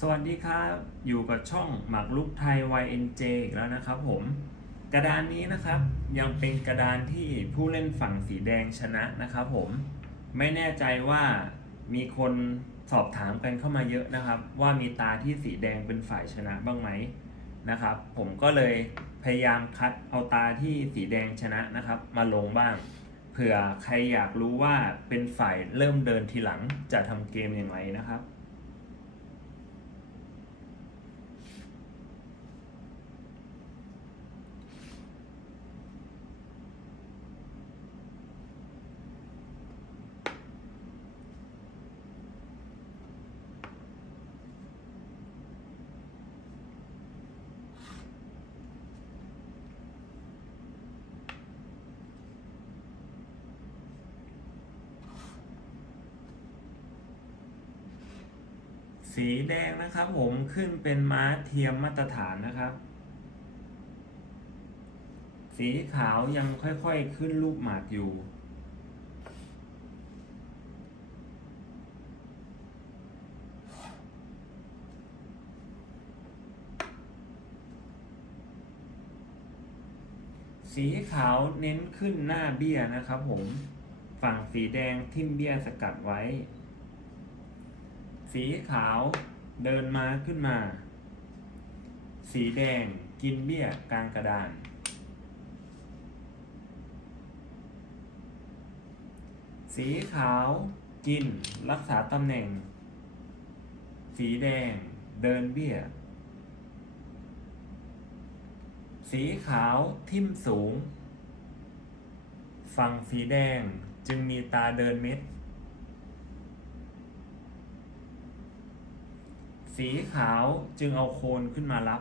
สวัสดีครับ อยู่กับช่องหมากลุกไทย YNJ อีกแล้วนะครับผม กระดานนี้นะครับยังเป็นกระดานที่ผู้เล่นฝั่งสีแดงชนะนะครับผม ไม่แน่ใจว่ามีคนสอบถามกันเข้ามาเยอะนะครับ ว่ามีตาที่สีแดงเป็นฝ่ายชนะบ้างไหมนะครับ ผมก็เลยพยายามคัดเอาตาที่สีแดงชนะนะครับ มาลงบ้าง เผื่อใครอยากรู้ว่าเป็นฝ่ายเริ่มเดินทีหลังจะทำเกมยังไงนะครับ สีแดงนะครับผมขึ้นเป็นม้าเทียมมาตรฐานนะครับ สีขาวยังค่อยๆขึ้นรูปหมากอยู่ สีขาวเน้นขึ้นหน้าเบี้ยนะครับผม ฝั่งสีแดงทิ่มเบี้ยสกัดไว้ สีขาวเดินมาขึ้นมา สีแดงกินเบี้ยกลางกระดาน สีขาวกินรักษาตำแหน่ง สีแดงเดินเบี้ย สีขาวทิ่มสูง ฝั่งสีแดงจึงมีตาเดินเม็ด สีขาวจึงเอาโคนขึ้นมารับ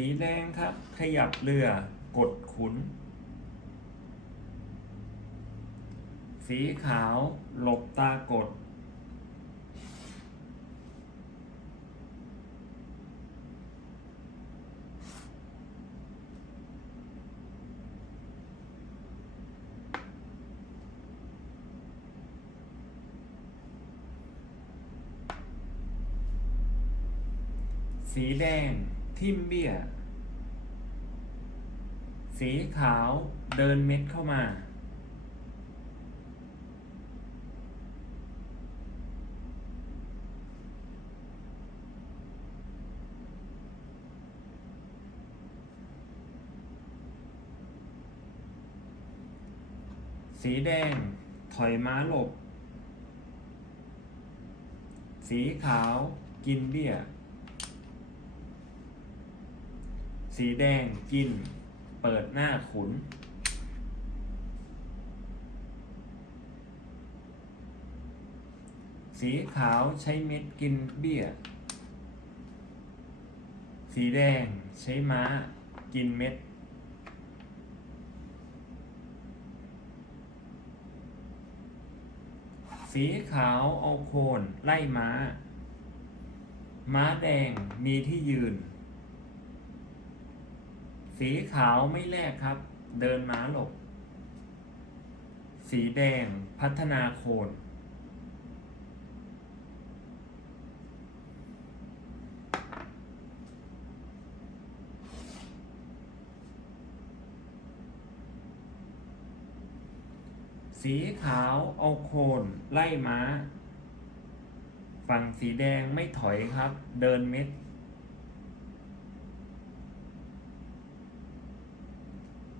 สีแดงครับ ขยับเรือกดขุน สีขาว หลบตากด สีแดง ทิมเบี้ย สีขาวเดินเม็ดเข้ามา สีแดงถอยม้าหลบ สีขาวกินเบี้ย สีแดงกิน เปิดหน้าขุน สีขาวใช้เม็ดกินเบี้ย สีแดงใช้ม้ากินเม็ด สีขาวเอาโคนไล่ม้า ม้าแดงมีที่ยืน สีขาวไม่แลกครับ เดินม้าหลบ สีแดงพัฒนาโคนสีขาวเอาโคนไล่ม้า ฝั่งสีแดงไม่ถอยครับ เดินเม็ด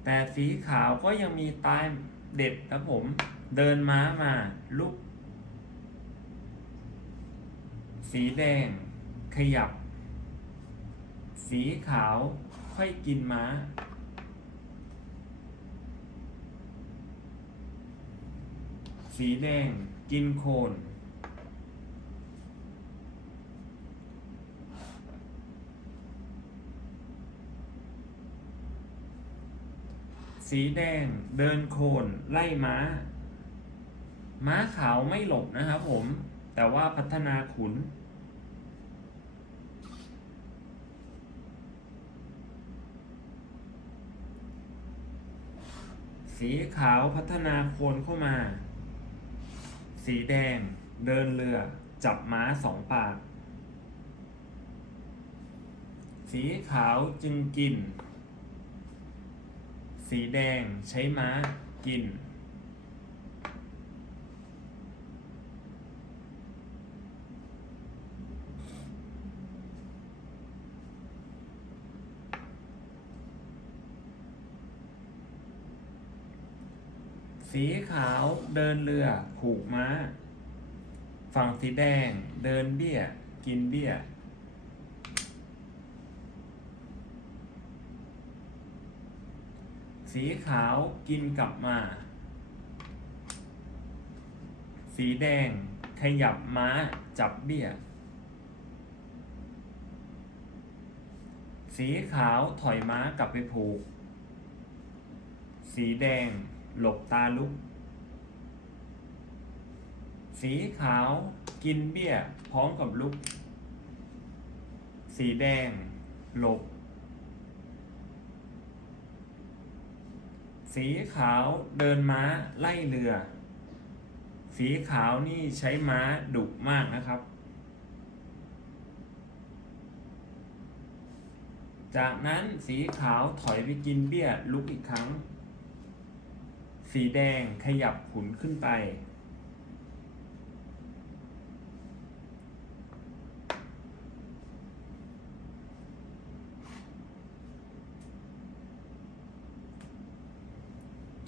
แต่สีขาวก็ยังมีตายเด็ดครับผม เดินม้ามาลุก สีแดง ขยับ สีขาวค่อยกินม้า สีแดงกินโคน สีแดง เดินโคนไล่ม้า ม้าขาวไม่หลบนะครับผม แต่ว่าพัฒนาขุน สีขาวพัฒนาโคนเข้ามา สีแดง เดินเรือ จับม้าสองปาก สีขาวจึงกิน สีแดงใช้ม้ากิน สีขาวเดินเรือผูกม้า ฝั่งสีแดงเดินเบี้ย กินเบี้ย สีขาวกินกลับมา สีแดงขยับม้าจับเบี้ย สีขาวถอยม้ากลับไปผูก สีแดงหลบตาลุก สีขาวกินเบี้ยพร้อมกับลุก สีแดงหลบ สีขาวเดินม้าไล่เรือ สีขาวนี่ใช้ม้าดุมากนะครับ จากนั้นสีขาวถอยไปกินเบี้ยลุกอีกครั้ง สีแดงขยับขุนขึ้นไป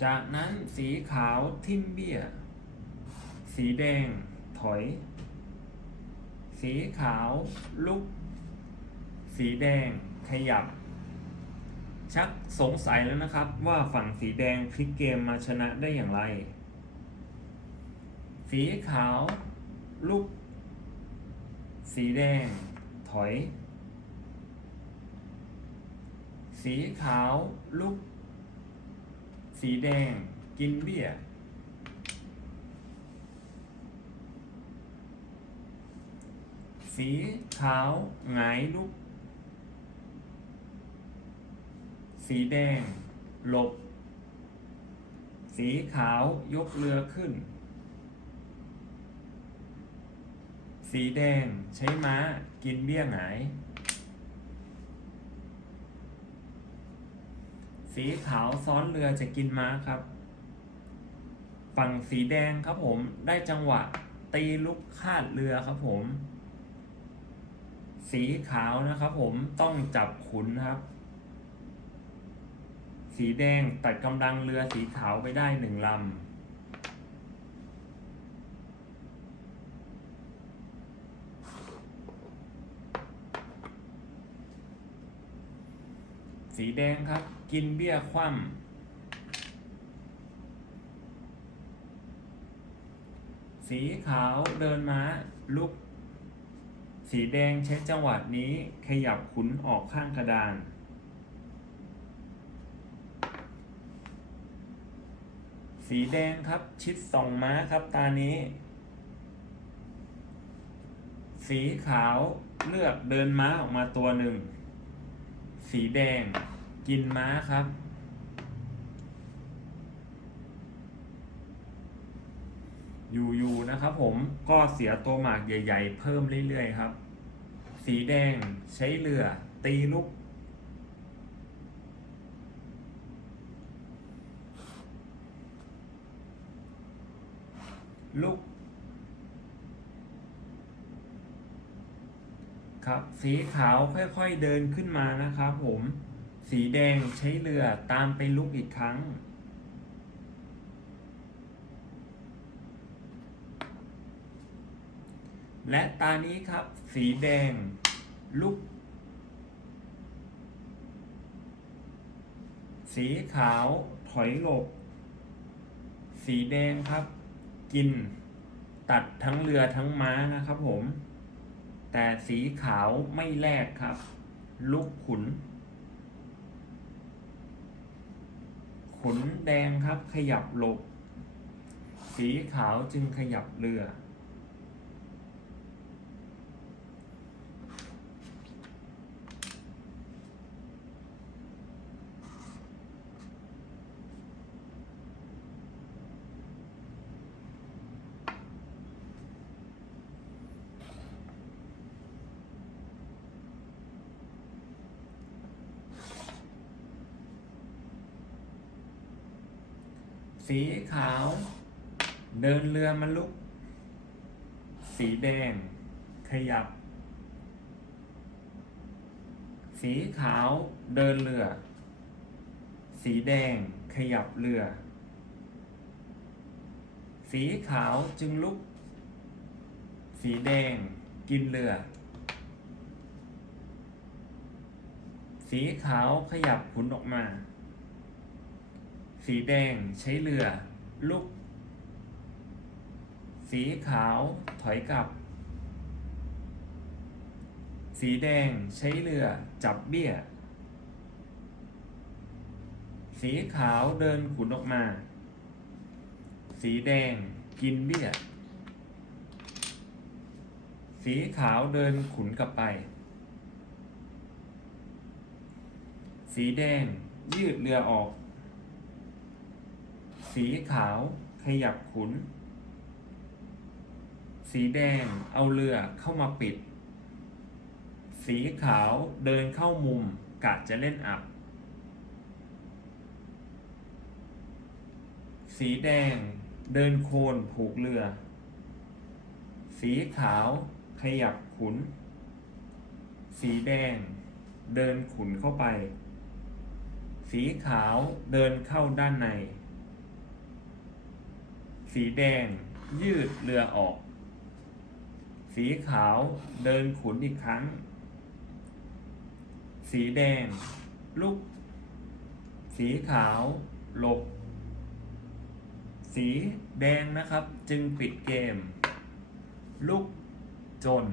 จากนั้นสีขาวทิ่มเบี้ย สีแดงถอย สีขาวลุก สีแดงขยับ ชักสงสัยแล้วนะครับว่าฝั่งสีแดงพลิกเกมมาชนะได้อย่างไร สีขาวลุก สีแดงถอย สีขาวลุก สีแดง กินเบี้ย สีขาวหงายลุก สีแดง หลบ สีขาวยกเรือขึ้น สีแดงใช้ม้ากินเบี้ยหงาย สีขาวซ้อนเรือจะกินม้าครับ ฝั่งสีแดงครับผมได้จังหวะตีลุกคาดเรือครับผม สีขาวนะครับผมต้องจับขุนครับ สีแดงตัดกำลังเรือสีขาวไปได้หนึ่งลำ สีแดงครับ กินเบี้ยคว่ำสีขาวเดินม้าลุก สีแดงใช้จังหวะนี้ขยับขุนออกข้างกระดาน สีแดงครับชิดสองม้าครับตานี้ สีขาวเลือกเดินม้าออกมาตัวหนึ่ง สีแดง กินม้าครับ อยู่ๆนะครับผมก็เสียตัวหมากใหญ่ ๆ เพิ่มเรื่อยๆครับ สีแดงใช้เรือ ตีลุกลุก ครับ สีขาวค่อยๆเดินขึ้นมานะครับผม สีแดงใช้เรือตามไปลุกอีกครั้ง และตานี้ครับ สีแดงลุก สีขาวถอยหลบ สีแดงครับ กิน ตัดทั้งเรือทั้งม้านะครับผม แต่สีขาวไม่แลกครับลูกขุนขุนแดงครับขยับหลบ สีขาวจึงขยับเรือ สีขาว เดินเรือมาลุก สีแดง ขยับ สีขาวเดินเรือ สีแดงขยับเรือ สีขาวจึงลุก สีแดงกินเรือ สีขาวขยับขุนออกมา สีแดงใช้เรือ ลุก สีขาวถอยกลับ สีแดงใช้เรือจับเบี้ย สีขาวเดินขุนออกมา สีแดงกินเบี้ย สีขาวเดินขุนกลับไป สีแดงยืดเรือออก สีขาวขยับขุน สีแดงเอาเรือเข้ามาปิด สีขาวเดินเข้ามุมกะจะเล่นอับ สีแดงเดินโคนผูกเรือ สีขาวขยับขุน สีแดงเดินขุนเข้าไป สีขาวเดินเข้าด้านใน สีแดง ยืดเรือออก สีขาวเดินขุนอีกครั้ง สีแดง ลุก สีขาวหลบ สีแดงนะครับจึงปิดเกม ลุกจน